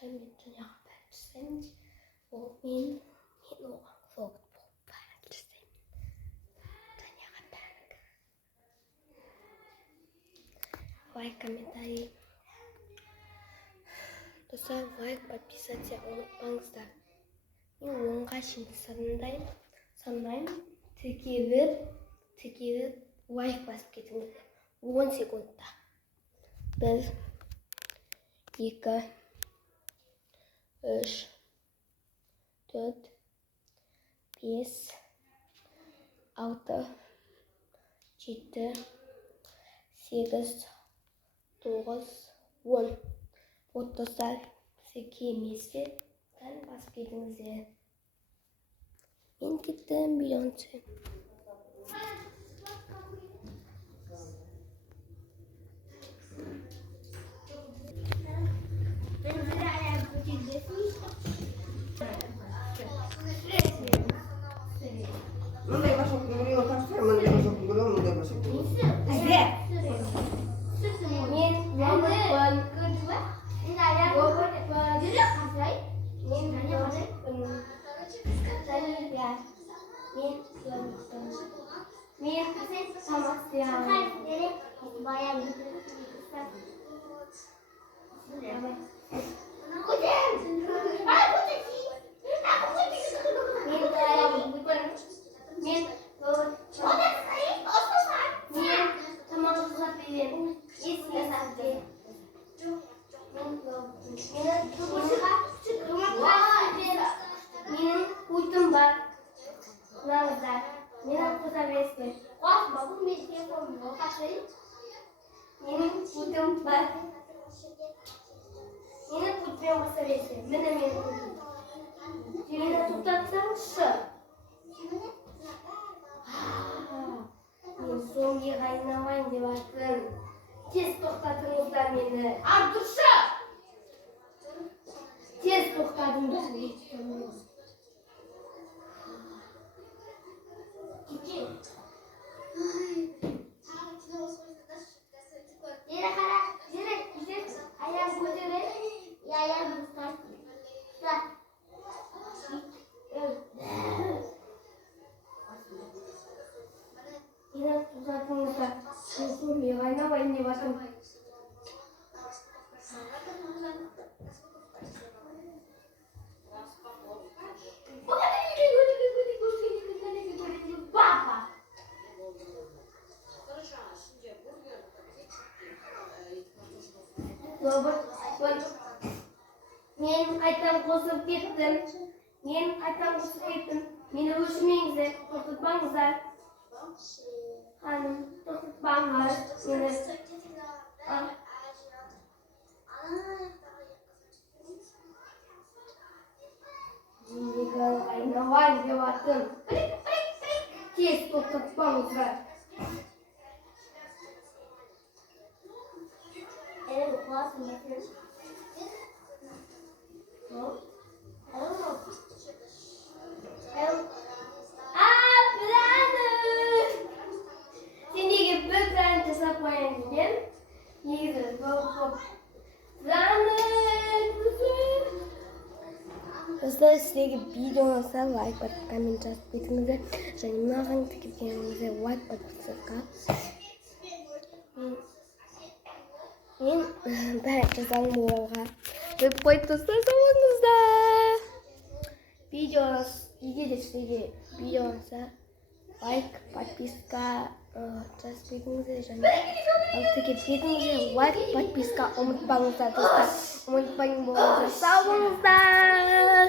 Saya sen och min såg på sen. Лайк, комментарий. Dostlar лайк, подписаться, unutmаңыздар. Мен онға şimdi sanayım. Tekrar лайк басып кетіңіздер. 10 секундта. 1, 2, 3, 4, 5, 6, 7, 8, 9, 10. Вот достар, всякие места. Dann басып кетіңіздер. Мен кеттім, Бейонсе. Мындай башок күңгүрөңө тапсыр, мындай башок күңгүрөң, мындай башок күңгүрөң. Tez to'xtatыңыздар meni. Артурша! Tez to'xtatыңдар. Yere qara, yere ayağım ko'tarib, ayağım tutib. Yine tuzatыңыздар. Мен айналайын деп жатырмын. Мен қайтадан қосылып кеттім. Мені өлшемеңіздер, тоқтатпаңыздар. Ханым, тоқтатпаңыз мені. Айналайын деп жатырмын. Тез тоқтатпаңыздар. Dostlar, sizге видеоңызға лайк, коммент жазып кетіңіздер. Және маған пікірлеріңізге лайк, подписка. Мен бәрі жазамын оларға. Деп қойып достар, салыңыздар. Видеоңыз, егер де sizге видеоңызға лайк, подписка жазып кетіңіздер. Және лайк, подписка ұмытпаңыздар достар. Ұмытпайын болыңыздар. Сау болыңыздар.